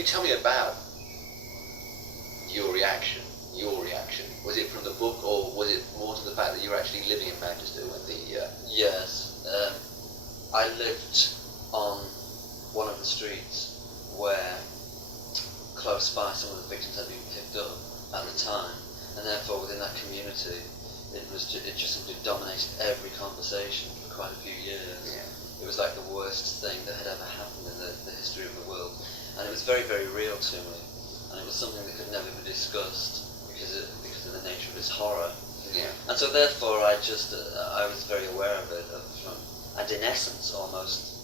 you tell me about your reaction? Was it from the book, or was it more to the fact that you were actually living in Manchester when the... Yes. I lived on one of the streets where close by some of the victims had been picked up at the time, and therefore within that community it just simply dominated every conversation for quite a few years. Yeah. It was like the worst thing that had ever happened in the history of the world, and it was very, very real to me, and it was something that could never be discussed because of the nature of its horror. Yeah. And so therefore I was very aware of it, and in essence almost,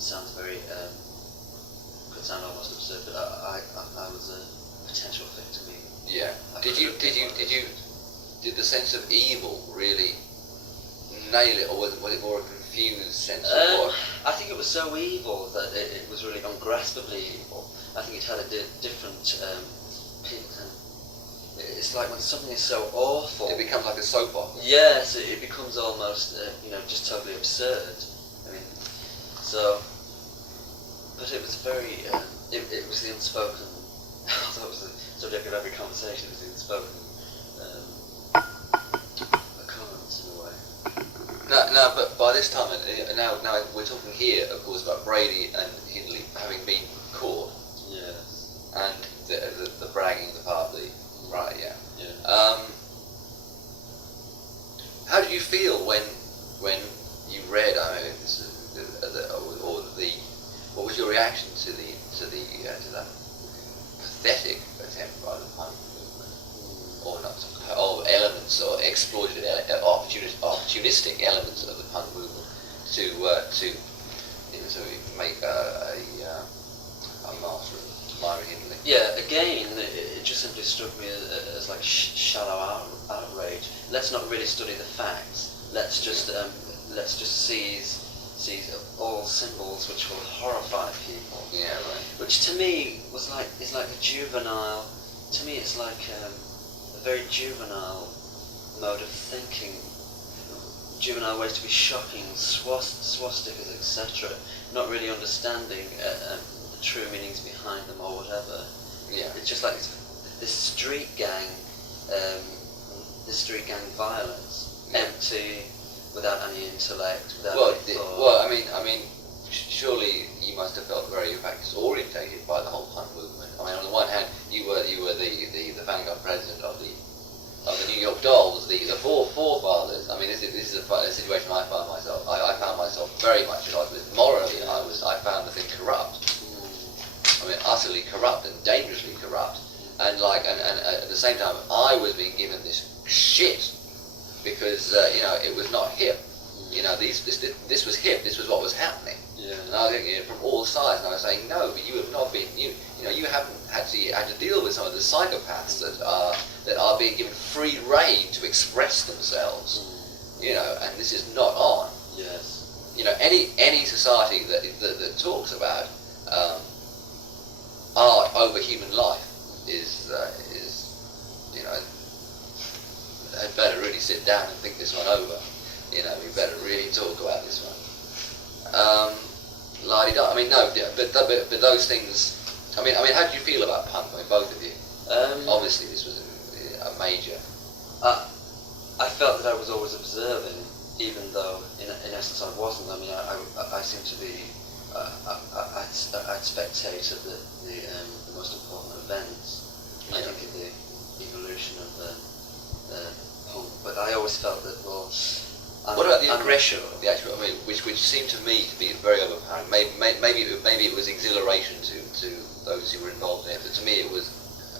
sounds very, could sound almost absurd, but I was a potential victim even. Yeah. Did the sense of evil really nail it, or was it more a confused sense of what? I think it was so evil that it was really ungraspably evil. I think it had a different it's like when something is so awful, It becomes like a soap opera. yes, it becomes almost just totally absurd. I mean, but it was very it was the unspoken although it was the subject of every conversation, it was the unspoken occurrence in a way. No, but by this time, now we're talking here, of course, about Brady and Hindley having been caught, Yes. and the bragging the part, right, yeah. Yeah. How did you feel when you read? What was your reaction to that pathetic attempt by the punk movement, or not, or elements, or exploited, opportunistic elements of the punk movement to make a master of Myra Hindley? Yeah, again, it just simply struck me as like shallow outrage. Let's not really study the facts. Let's just seize all symbols which will horrify people. Yeah, right. Which to me is like a juvenile. To me, it's like a very juvenile mode of thinking. Juvenile ways to be shocking, swastikas, etc. Not really understanding the true meanings behind them or whatever. Yeah. It's just like this street gang violence, empty, without any intellect, without any thought. I mean, surely you must have felt very, in fact, disorientated by the whole punk movement. I mean, on the one hand, you were the vanguard president of the New York Dolls, the forefathers. I mean, this is a situation I found myself very much involved with. Morally, I found the thing corrupt. I mean, utterly corrupt and dangerously corrupt, and at the same time, I was being given this shit because it was not hip. This was hip. This was what was happening. Yeah. And I was getting from all sides, and I was saying, no, but you have not been. You haven't had to deal with some of the psychopaths that are being given free rein to express themselves. And this is not on. Yes. Any society that talks about art over human life is had better really sit down and think this one over. We better really talk about this one. I mean, no, but those things. I mean, how do you feel about punk? I mean, both of you. Obviously, this was a major. I felt that I was always observing, even though in essence I wasn't. I mean, I seemed to be. I'd spectated the most important events. Yeah. I think of the evolution of the punk, but I always felt that what about the aggression, the actual? I mean, which seemed to me to be very overpowering. Maybe it was exhilaration to those who were involved in it, but to me it was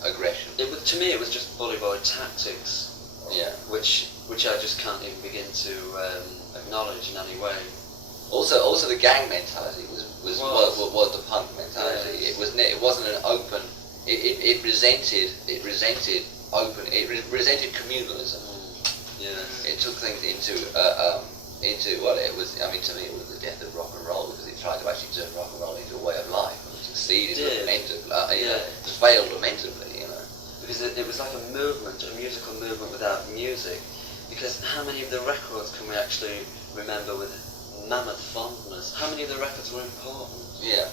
aggression. To me, it was just bully boy tactics. Yeah. Which I just can't even begin to acknowledge in any way. Also, the gang mentality was the punk mentality. Yes. It wasn't an open. It resented communalism. Yeah. It took things into it was. I mean, to me, it was the death of rock and roll because it tried to actually turn rock and roll into a way of life and succeeded lamentably. Failed lamentably. Because it was like a movement, a musical movement without music. Because how many of the records can we actually remember with mammoth fondness? How many of the records were important? Yeah.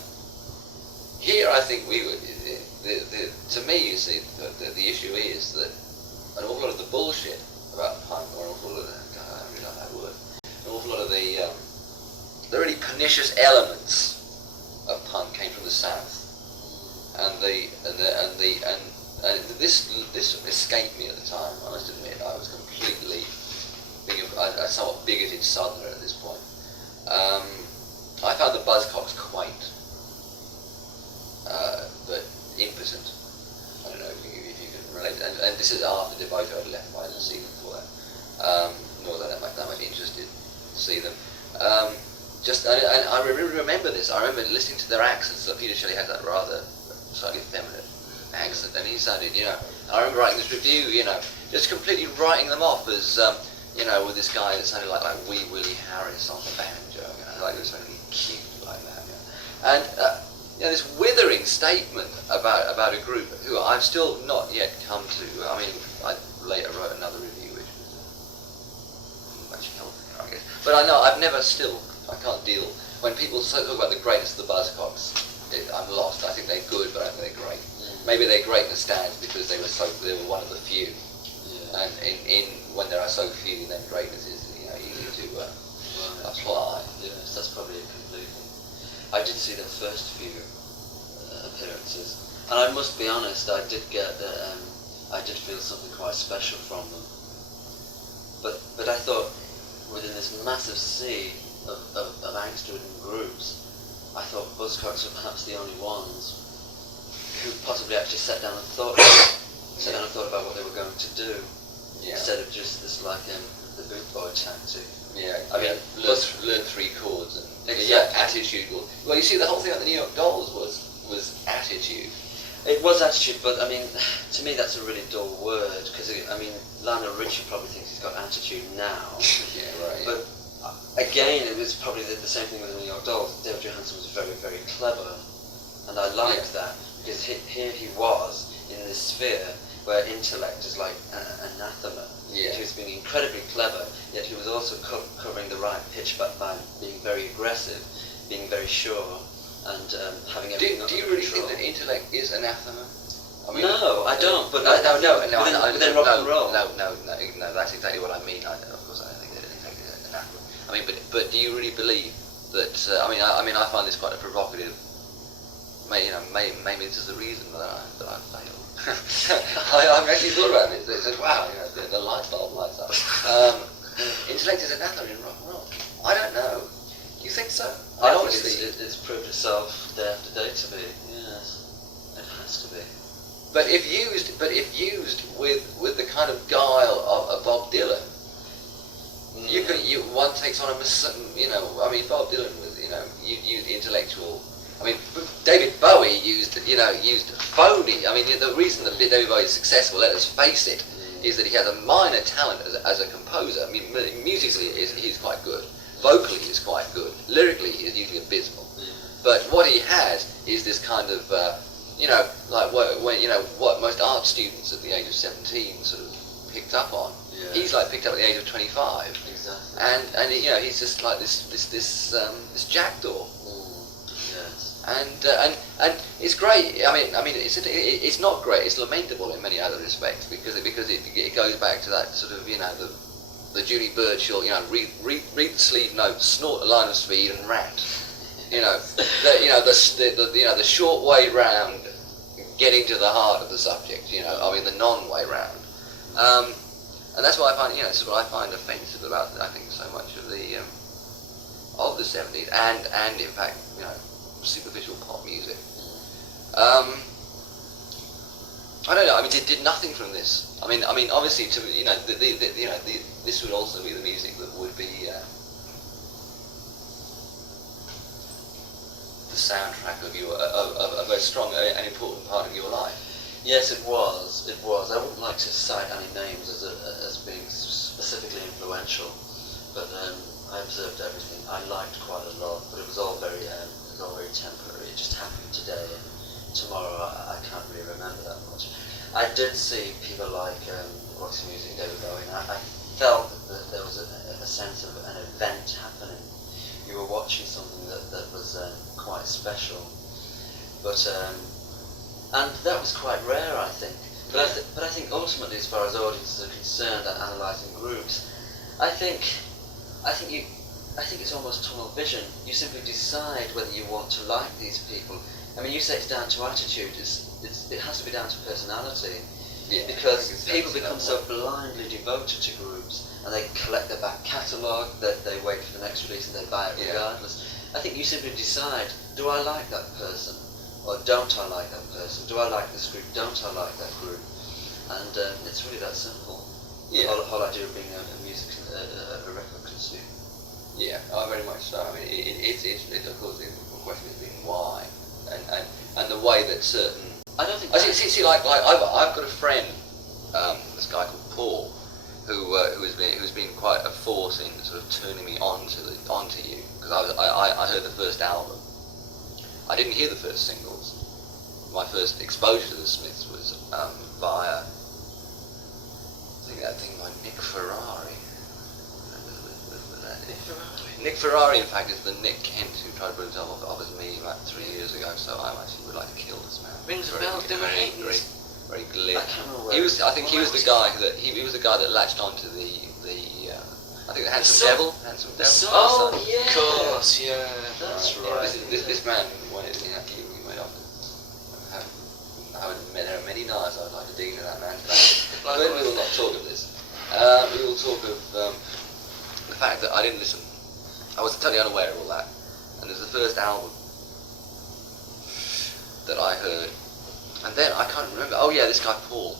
Here, I think we would. to me, you see, the issue is that an awful lot of the bullshit about punk, or an awful lot of I don't really like that word, an awful lot of the really pernicious elements of punk came from the South, and this escaped me at the time. I must admit, I was completely being a somewhat bigoted Southerner at this point. I found the Buzzcocks quaint, but impotent. I don't know if you can relate. And this is after Devoto had left. I didn't see them before that. Nor was I that much interested to see them. And I remember this. I remember listening to their accents. So Peter Shelley had that rather slightly feminine accent, and he sounded, I remember writing this review, just completely writing them off as, with this guy that sounded like Wee Willie Harris on the banjo, like it was really cute like that. And this withering statement about a group who I've still not yet come to. I mean, I later wrote another review which was much healthier, I guess. But I know I can't deal when people talk about the greatness of the Buzzcocks. I'm lost. I think they're good, but I don't think they're great. Maybe their greatness stands because they were one of the few. Yeah. And in when there are so few, then greatness is easy to apply. Yes, that's probably a complete thing. I did see their first few appearances, and I must be honest, I did feel something quite special from them. But I thought, within this massive sea of angst-ridden groups, I thought Buzzcocks were perhaps the only ones who possibly actually sat down and thought about what they were going to do, instead of just this the boot boy tactic. Yeah, I mean, learn three chords and exactly. Attitude. Well, you see, the whole thing about the New York Dolls was attitude. It was attitude, but I mean, to me that's a really dull word, because Lionel Richie probably thinks he's got attitude now. Yeah, right. But again, it was probably the same thing with the New York Dolls. David Johansen was very, very clever, and I liked that, because here he was in this sphere where intellect is like anathema. Yeah. He was being incredibly clever, yet he was also covering the right pitch by being very aggressive, being very sure, and having everything under control. Do you really control. think that intellect is anathema? No, I don't. But within rock and roll. No, that's exactly what I mean. Of course, I don't think that intellect is anathema. I mean, but do you really believe that? I find this quite a provocative. Maybe this is the reason that I failed. I've actually thought about it. It says, wow, the light bulb lights up. Intellect is anathema in rock and roll. I don't know. Do you think so? I think it's proved itself day after day to be. Yes, it has to be. But if used with the kind of guile of Bob Dylan, one takes on Bob Dylan was used intellectual. David Bowie used phony. The reason that David Bowie is successful, let us face it, is that he has a minor talent as a composer. Musically he's quite good. Vocally he's quite good. Lyrically he is usually abysmal. But what he has is this kind of, what most art students at the age of 17 sort of picked up on. Yeah. He's picked up at the age of 25. Exactly. And he's just like this jackdaw. And it's great. It's not great. It's lamentable in many other respects because it goes back to that sort of the Julie Birchall read the sleeve notes, snort a line of speed and rant. The short way round, getting to the heart of the subject. The non-way round. And that's what I find. This is what I find offensive about I think so much of the 70s and in fact superficial pop music. I don't know. Did nothing from this. Obviously, this would also be the music that would be the soundtrack of a strong and important part of your life. Yes, it was. It was. I wouldn't like to cite any names as being specifically influential, but I observed everything. I liked quite a lot, but it was all very temporary. It just happened today, and tomorrow I can't really remember that much. I did see people like Roxy Music, David Bowie, and I felt that there was a sense of an event happening. You were watching something that was quite special. But And that was quite rare, I think. But I think ultimately, as far as audiences are concerned and analysing groups, I think it's almost tunnel vision. You simply decide whether you want to like these people. I mean, you say it's down to attitude. It has to be down to personality. Yeah, Because people become so blindly devoted to groups, and they collect their back catalogue, that they wait for the next release and they buy it regardless. I think you simply decide, do I like that person? Or don't I like that person? Do I like this group? Don't I like that group? And it's really that simple. Yeah. The whole idea of being a record consumer. Yeah, very much so. I mean, it's of course the question is being why, and the way that certain. I don't think. See, like I've got a friend, this guy called Paul, who's been quite a force in sort of turning me onto you, because I heard the first album. I didn't hear the first singles. My first exposure to the Smiths was via, I think that thing by Nick Ferrari. Nick Ferrari, in fact, is the Nick Kent who tried to put himself off as me about 3 years ago. So I actually would like to kill this man. Rings a bell. Very glib. I can't remember. I think he was the guy that latched onto the I think the Handsome Devil. Oh, yeah. Of course, yeah. That's right. This man wanted he went off. I haven't met there are many nights I'd like to dig into that man's back. But we will not talk of this. We will talk of the fact that I didn't listen. I was totally unaware of all that. And there's the first album that I heard. And then I can't remember. Oh yeah, this guy Paul.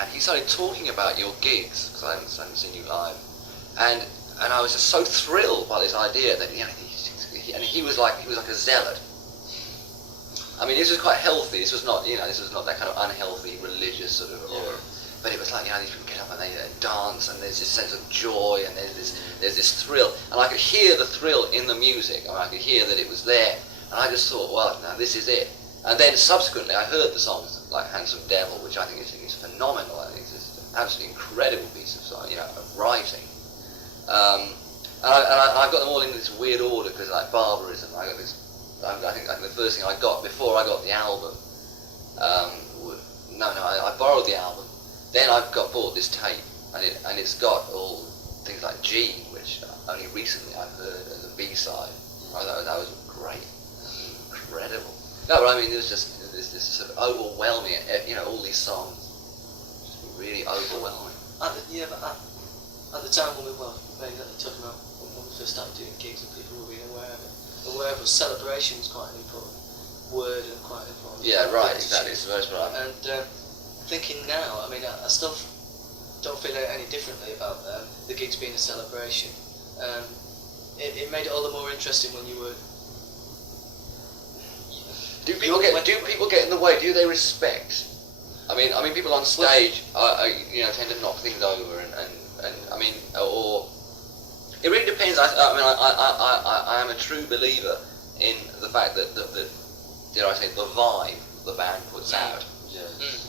And he started talking about your gigs, because I hadn't seen you live. And I was just so thrilled by this idea that he was like a zealot. I mean, this was quite healthy. This was not that kind of unhealthy religious sort of. But it was like, these people get up and they dance, and there's this sense of joy, and there's this thrill, and I could hear the thrill in the music. I could hear that it was there, and I just thought, well, now this is it. And then subsequently, I heard the songs like "Handsome Devil," which I think is phenomenal. I think it's just an absolutely incredible piece of writing. And I've got them all in this weird order because like barbarism. I got this. I think the first thing I got before I got the album. I borrowed the album. Then I've bought this tape, and it's got all things like G, which only recently I've heard as a B-side. That was great, incredible. No, but I mean, there was just this sort of overwhelming. All these songs, just really overwhelming. At the time when we were talking about when we first started doing gigs and people were being aware of it, celebration was quite an important word and quite an important. Yeah, right, exactly. It's the most right. And thinking now, I mean, I still don't feel any differently about the gigs being a celebration. It made it all the more interesting when you were. Do people get in the way? Do they respect? I mean, people on stage, tend to knock things over, and I mean, or it really depends. I am a true believer in the fact that dare I say, the vibe the band puts out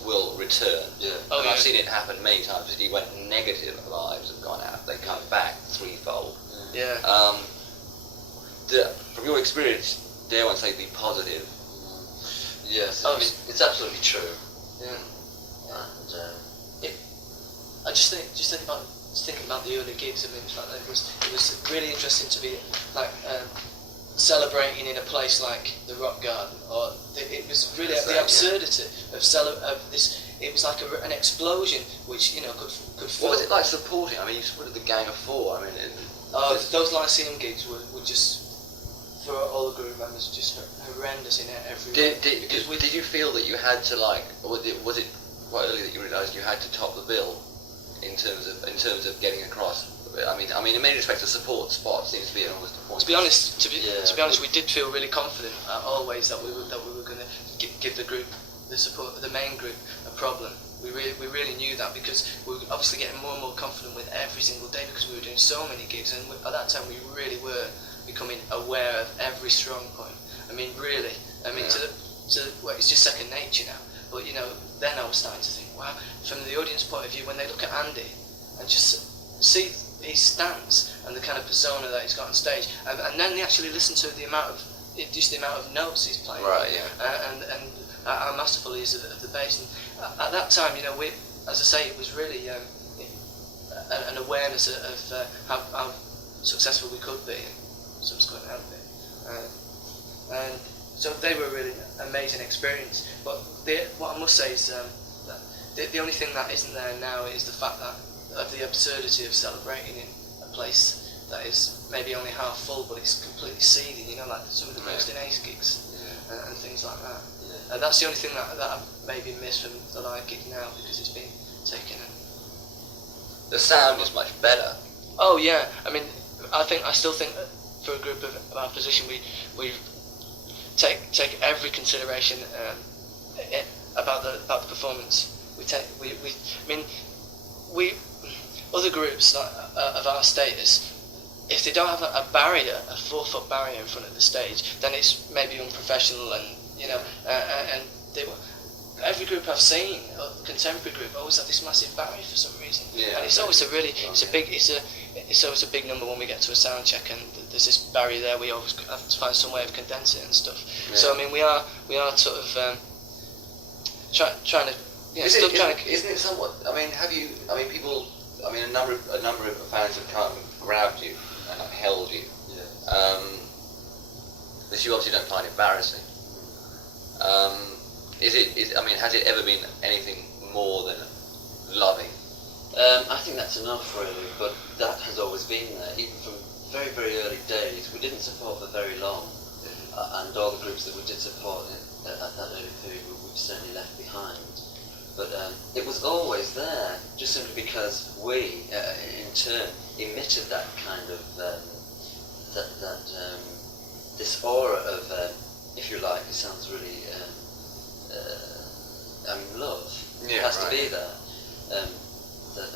will return. Yeah. And I've seen it happen many times. When negative vibes have gone out, they come back threefold. Yeah. From your experience, dare one say, be positive. Yes, it's absolutely true. Yeah. And I just think about the early gigs. I mean, it was really interesting to be like celebrating in a place like the Rock Garden, or it was really the absurdity of this. It was like an explosion, which could. What was it like supporting? I mean, you supported the Gang of Four. I mean, those Lyceum gigs were just. For all the group members, just horrendous in every way. Did you feel that you had to was it quite early that you realised you had to top the bill in terms of getting across? I mean, in many respects, the support spot seems to be almost a point. To be honest, we did feel really confident always that we were going to give the group, the support, the main group, a problem. We really knew that because we were obviously getting more and more confident with every single day because we were doing so many gigs, and at that time we really were becoming aware of every strong point. I mean, really. I mean, it's just second nature now. But then I was starting to think, wow, from the audience point of view, when they look at Andy and just see his stance and the kind of persona that he's got on stage, and then they actually listen to the amount of notes he's playing. Right. Yeah. And how masterfully areas of the basin. At that time, you know, we, as I say, it was really an awareness of how successful we could be and subsequently have been. And so they were a really amazing experience. But what I must say is that the only thing that isn't there now is the fact that of the absurdity of celebrating in a place that is maybe only half full, but it's completely seething. You know, like some of the Boston Ace gigs and things like that. Yeah. And that's the only thing that I maybe miss from the live gig now, because it's been taken. The sound is much better. Oh yeah, I mean, I still think that for a group of our position, we take every consideration about the performance. Other groups like, of our status, if they don't have a barrier, a 4-foot barrier in front of the stage, then it's maybe unprofessional, and you know, and every group I've seen, contemporary group, always have this massive barrier for some reason. Yeah, and it's always it's always a big number when we get to a sound check, and there's this barrier there. We always have to find some way of condensing it and stuff. Yeah. So I mean, we are sort of trying to. Yeah, isn't it somewhat? I mean, people? I mean, a number of fans have come and grabbed you and held you. Yeah. This you obviously don't find embarrassing. Has it ever been anything more than loving? I think that's enough, really, but that has always been there, even from very, very early days. We didn't support for very long, and all the groups that we did support at that early period we've certainly left behind. But it was always there, just simply because we, in turn, emitted that kind of this aura of, if you like, it sounds really, love. Yeah, it has right. to be there. That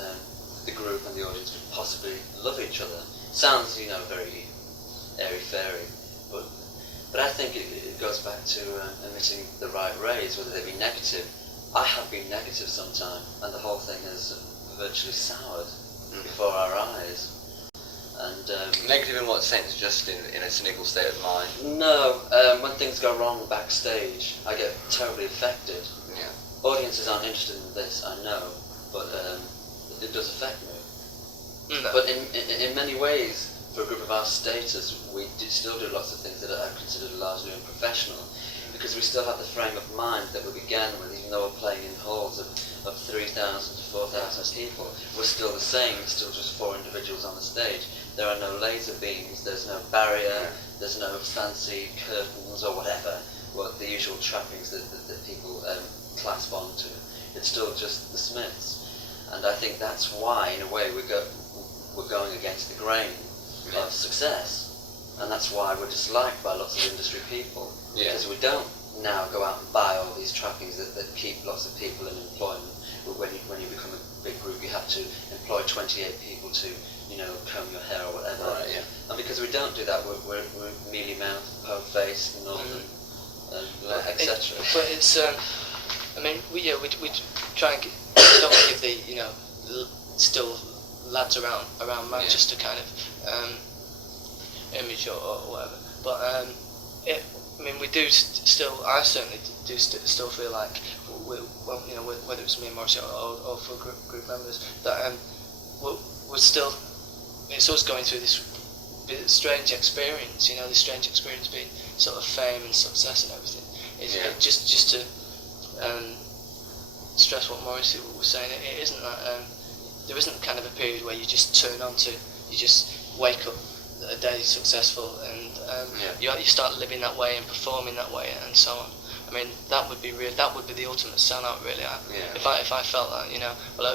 the group and the audience could possibly love each other. Sounds, very airy-fairy, but I think it goes back to emitting the right rays, whether they be negative. I have been negative sometime, and the whole thing has virtually soured before our eyes. And negative in what sense? Just in a cynical state of mind? No, when things go wrong backstage, I get terribly affected. Yeah. Audiences aren't interested in this, I know, but it does affect me. No. But in many ways, for a group of our status, we still do lots of things that are considered largely unprofessional, because we still have the frame of mind that we began with. Even though we're playing in halls of 3,000 to 4,000 people, we're still the same. It's still just 4 individuals on the stage. There are no laser beams, there's no barrier, there's no fancy curtains or whatever, the usual trappings that people clasp onto. It's still just the Smiths. And I think that's why, in a way, we're going against the grain of success. And that's why we're disliked by lots of industry people. Yeah. Because we don't now go out and buy all these trappings that keep lots of people in employment. When you become a big group, you have to employ 28 people to, comb your hair or whatever. Right, yeah. And because we don't do that, we're mealy mouth, poke face, northern, etc. But it's, we try and don't give the, still lads around Manchester kind of image or whatever. But we do I certainly do still feel like, whether it's me and Morrissey or for group members, that we're still, it's us going through this strange experience, this strange experience being sort of fame and success and everything. Just to stress what Morrissey was saying, it isn't that, there isn't kind of a period where you just turn on to, you just wake up a day successful and you start living that way and performing that way and so on. That would be real. That would be the ultimate sellout, really. If I felt that,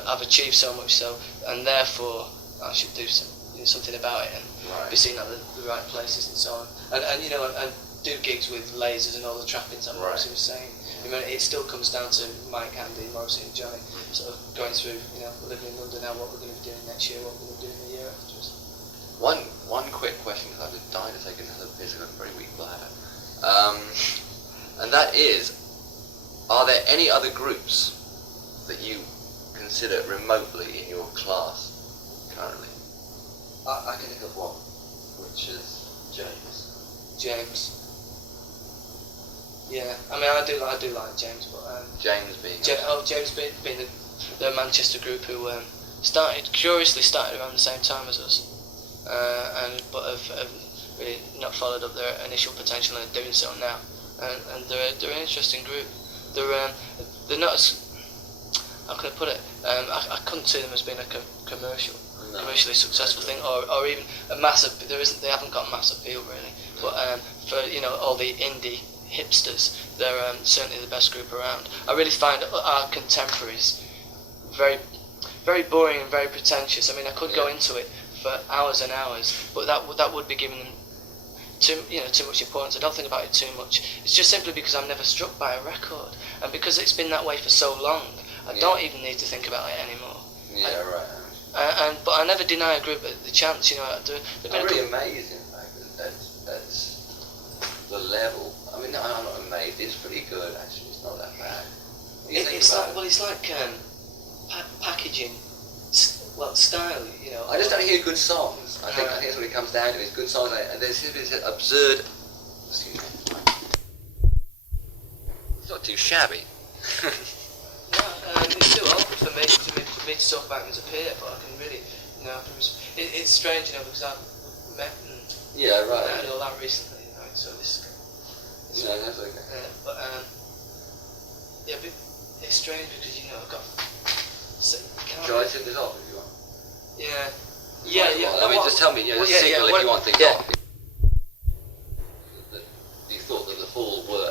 I've achieved so much, and therefore I should do something about it and be seen at the right places and so on. And do gigs with lasers and all the trappings that Morrissey was saying. It still comes down to Mike, Andy, Morrissey and Johnny sort of going through, we're living in London now, what we're going to be doing next year, what we're going to be doing the year afterwards. One quick question, because I've just died to take another piss of a very weak bladder. And that is, are there any other groups that you consider remotely in your class currently? I can think of one, which is James. James. Yeah, I mean, I do like James, but James being. James being the Manchester group who curiously started around the same time as us, but have really not followed up their initial potential and are doing so now. And they're an interesting group. They're not as, how can I put it? I couldn't see them as being a commercially successful thing, or even a massive. They haven't got mass appeal really. But for all the indie hipsters, they're certainly the best group around. I really find our contemporaries very, very boring and very pretentious. I mean, I could go into it for hours and hours, but that would be giving them too much importance. I don't think about it too much. It's just simply because I'm never struck by a record, and because it's been that way for so long, I don't even need to think about it anymore. Yeah, right. But I never deny a group the chance. They've been I'm really amazed, in fact, at the level. I mean, I'm not amazed. It's pretty good, actually. It's not that bad. It's like packaging, style. I just don't hear good songs. I think that's what it comes down to. Is good songs, and there's this absurd. Excuse me. It's not too shabby. It's too old for me to talk about him as a peer, but I can really, it's strange, because I've met and all that recently, so this. No, that's okay. But it's strange because I've got. Shall I take this off if you want? Yeah. I mean, just tell me, signal if you want things off. You thought that the Fall were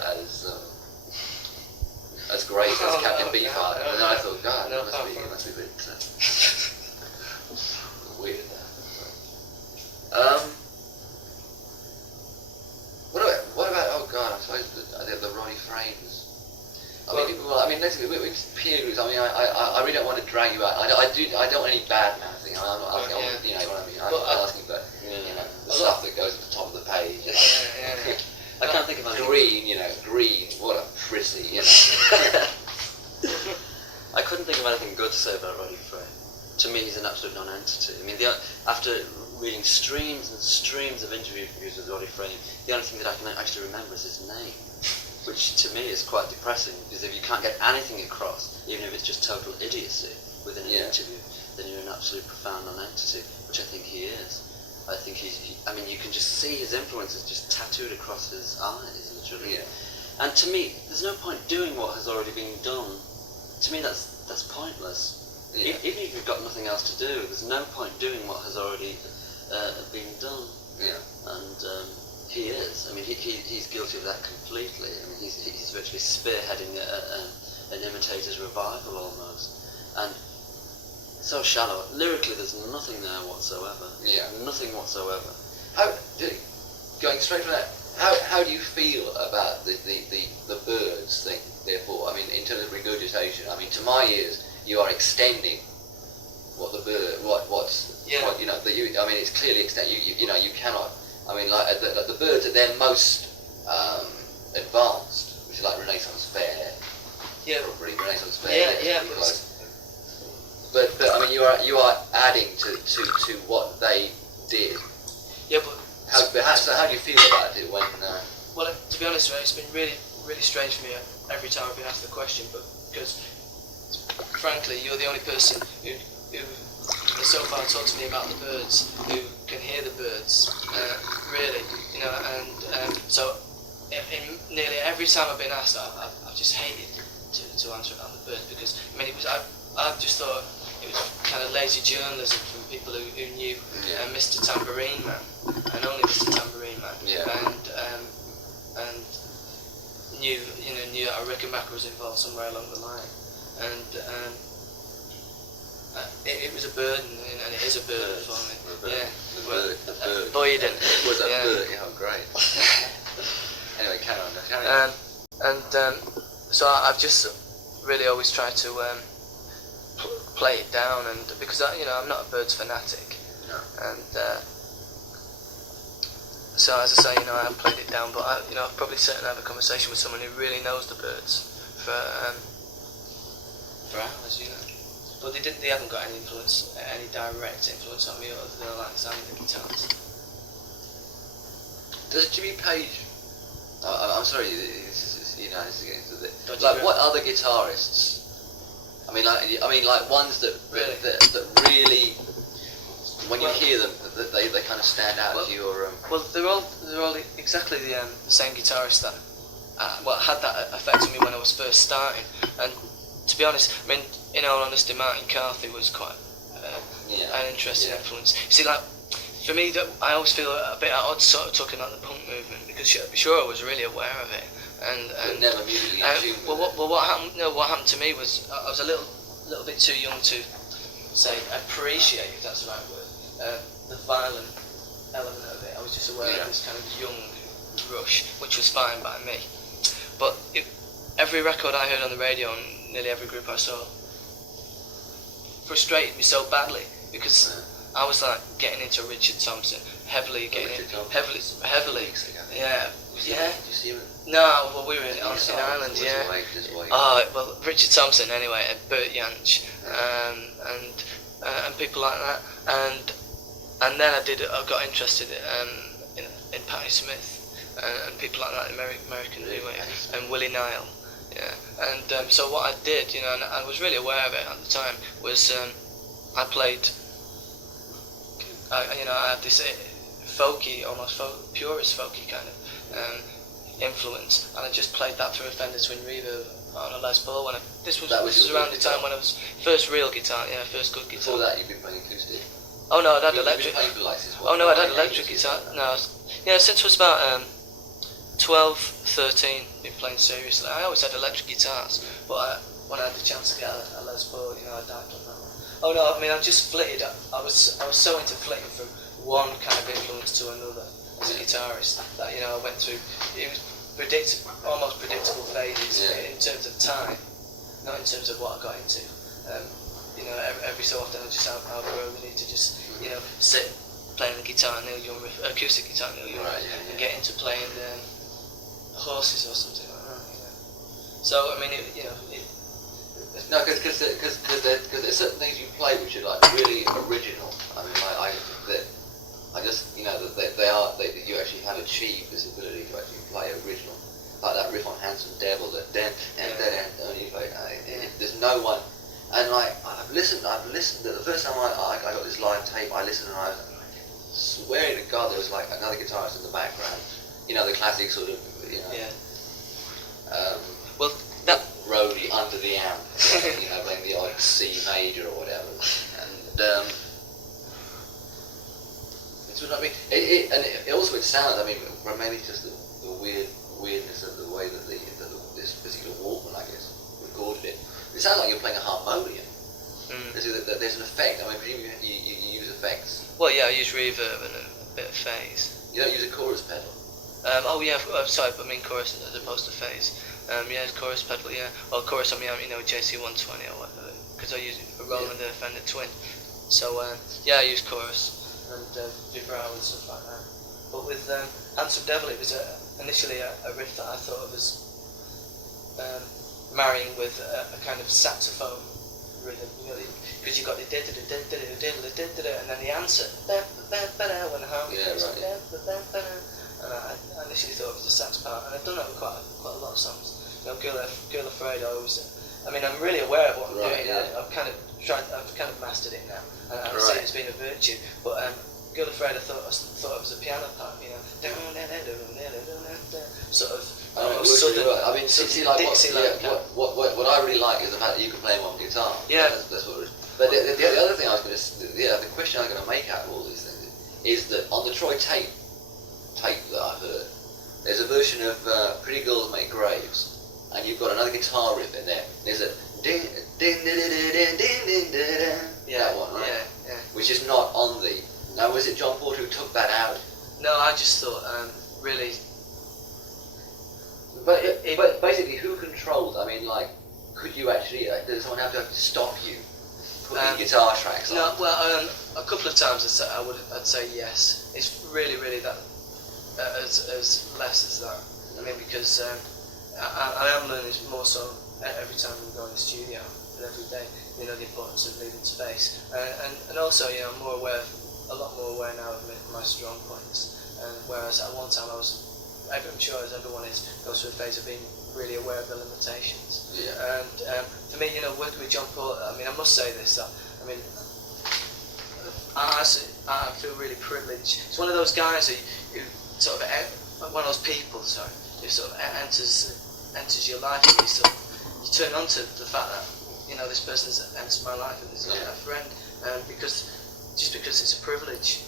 as great as Captain Beefheart, and then I thought, God, it must be a bit weird. What about? Oh God, I suppose the Roddy Frames. I mean, let's with peer groups. I mean, I really don't want to drag you out. I don't want any bad mouthing. I'm not asking. You know what I mean? I'm not asking, but the stuff that goes at the top of the page. I can't think of anything. Green. What a prissy. I couldn't think of anything good to say about Roddy Frame. To me, he's an absolute non-entity. I mean, after reading streams and streams of interviews with Roddy Frame, the only thing that I can actually remember is his name, which to me is quite depressing, because if you can't get anything across, even if it's just total idiocy within an interview, then you're an absolute profound non-entity, which I think he is. I think you can just see his influences just tattooed across his eyes, literally. Yeah. And to me, there's no point doing what has already been done. To me, that's pointless. Yeah. Even if you've got nothing else to do, there's no point doing what has already been done. Yeah. And he is. I mean, he's guilty of that completely. I mean, he's virtually spearheading an imitator's revival almost. And so shallow. Lyrically, there's nothing there whatsoever. Yeah. Nothing whatsoever. Going straight from that, how do you feel about the birds thing? Therefore, I mean, in terms of regurgitation, I mean, to my ears, you are extending what the bird, I mean, it's clearly extended. You cannot. I mean, like the birds at their most advanced, which is like Renaissance fair. Yeah. Probably Renaissance fair. Yeah. But I mean, you are adding to what they did. Yeah, but how do you feel about it when? Well, to be honest, it's been really, really strange for me every time I've been asked the question. But because, frankly, you're the only person who has so far talked to me about the birds, who can hear the birds, really, and so in nearly every time I've been asked, I've just hated to answer about the birds, because I mean I just thought it was kind of lazy journalism from people who knew Mr. Tambourine Man, and only Mr. Tambourine Man, and knew that Rick and Mac was involved somewhere along the line, and it was a burden, and it is a burden for me. A burden. It was a burden. Oh, great. Anyway, carry on. So I've just really always tried to play it down, and because I'm not a birds fanatic, and so as I say, I played it down, but I've probably sat and have a conversation with someone who really knows the birds for hours, but they haven't got any direct influence on me other than like sounding the guitars. Does Jimmy Page? I'm sorry, this you know, to get into the Dodgy like grip. what other guitarists? I mean, like ones that Really? that really, when you Well- hear them, that they kind of stand out Well- to your. Well, they're all exactly the same guitarist that had that effect on me when I was first starting. And to be honest, I mean, in all honesty, Martin Carthy was quite an interesting influence. You see, like for me, that I always feel a bit at odds sort of talking about the punk movement because sure I was really aware of it But never musically in tune with it. what happened? No, what happened to me was I was a little bit too young to say appreciate, if that's the right word, the violent element of it. I was just aware of this kind of young rush, which was fine by me. But every record I heard on the radio and nearly every group I saw frustrated me so badly because I was like getting into Richard Thompson, heavily. Yeah. Did you see him? No, well we were in Ireland, yeah. Well, Richard Thompson anyway, Bert Jansch, and people like that, and then I got interested in Patti Smith and people like that, American New Wave, and Willie Nile, yeah. And so what I did, you know, and I was really aware of it at the time, was I played. I had this folky, almost purist folky kind of influence, and I just played that through a Fender Twin Reverb on a Les Paul. This was around the time when I was first real guitar, first good guitar. Before that, you've been playing acoustic. Oh no, I'd had You've electric. been playing for like since Oh no, I'd had 5, 8 electric years, guitar. is that right? No, since I was about 12, 13, been playing seriously. I always had electric guitars, but when I had the chance to get a Les Paul, you know, I dived on that one. Oh no, I mean I just flitted. I was so into flitting from one kind of influence to another as a guitarist that, you know, I went through. It was almost predictable phases in terms of time, not in terms of what I got into. You know, every so often I just outgrow the need to just, you know, sit playing the guitar, Neil Young riff, acoustic guitar, Neil Young, and get into playing horses or something like that. You know. So I mean, No, because there's certain things you play which are like really original. I mean, I just, you know, that you actually have achieved this ability to actually play original, like that riff on Handsome Devil, that only play. There's no one, and like I've listened. The first time I got this live tape, I listened and I was swearing to God there was like another guitarist in the background. You know, the classic sort of, you know. Yeah. Well, that roadie under the amp, you know, playing the odd C major or whatever, and it's what I mean. It also sounds. I mean, maybe it's just the weirdness of the way that this particular Walkman, I guess, recorded it. It sounds like you're playing a harmonium. There's an effect. I mean, presumably you use effects. Well, yeah, I use reverb and a bit of phase. You don't use a chorus pedal. Oh yeah, sorry, I mean chorus as opposed to phase. Yeah, chorus pedal, yeah. Well, chorus on me, you know, JC120 or whatever, because I use a Roland and a Fender Twin. So yeah, I use chorus and vibrato and stuff like that. But with Handsome Devil, it was initially a riff that I thought of as marrying with a kind of saxophone rhythm, you know, because you got the and then the answer when the harmony comes in. And I initially thought it was a sax part, and I've done that with quite a lot of songs. You know, Girl Afraid, I mean, I'm really aware of what I'm doing. Yeah. I've kind of mastered it now, and I see it's been a virtue. But Girl Afraid, I thought it was a piano part, you know, sort of southern. I mean, see, like what I really like is the fact that you can play them on guitar. Yeah. That's what it is. But the other thing I was going to, the question I was going to make out of all these things is that on the Troy tape that I heard, there's a version of Pretty Girls Make Graves, and you've got another guitar riff in there. There's a din din din din din din din. That one, right? Yeah. Which is not on the. Now, was it John Porter who took that out? No, I just thought really. But basically, who controlled? I mean, like, could you actually? Does someone have to stop you putting guitar tracks on? No, well, a couple of times I'd say yes. It's really that as less as that. I mean, because I am learning more so every time we go in the studio and every day. You know, the importance of leaving space, and also, you know, I'm a lot more aware now of my strong points. Whereas at one time I'm sure as everyone goes through a phase of being really aware of the limitations. Yeah. And for me, working with John Paul, I mean, I must say this, that, I mean, I feel really privileged. It's one of those guys who sort of, one of those people, sorry, who sort of enters your life, and you turn on to the fact that, this person's entered my life and is a friend, because it's a privilege.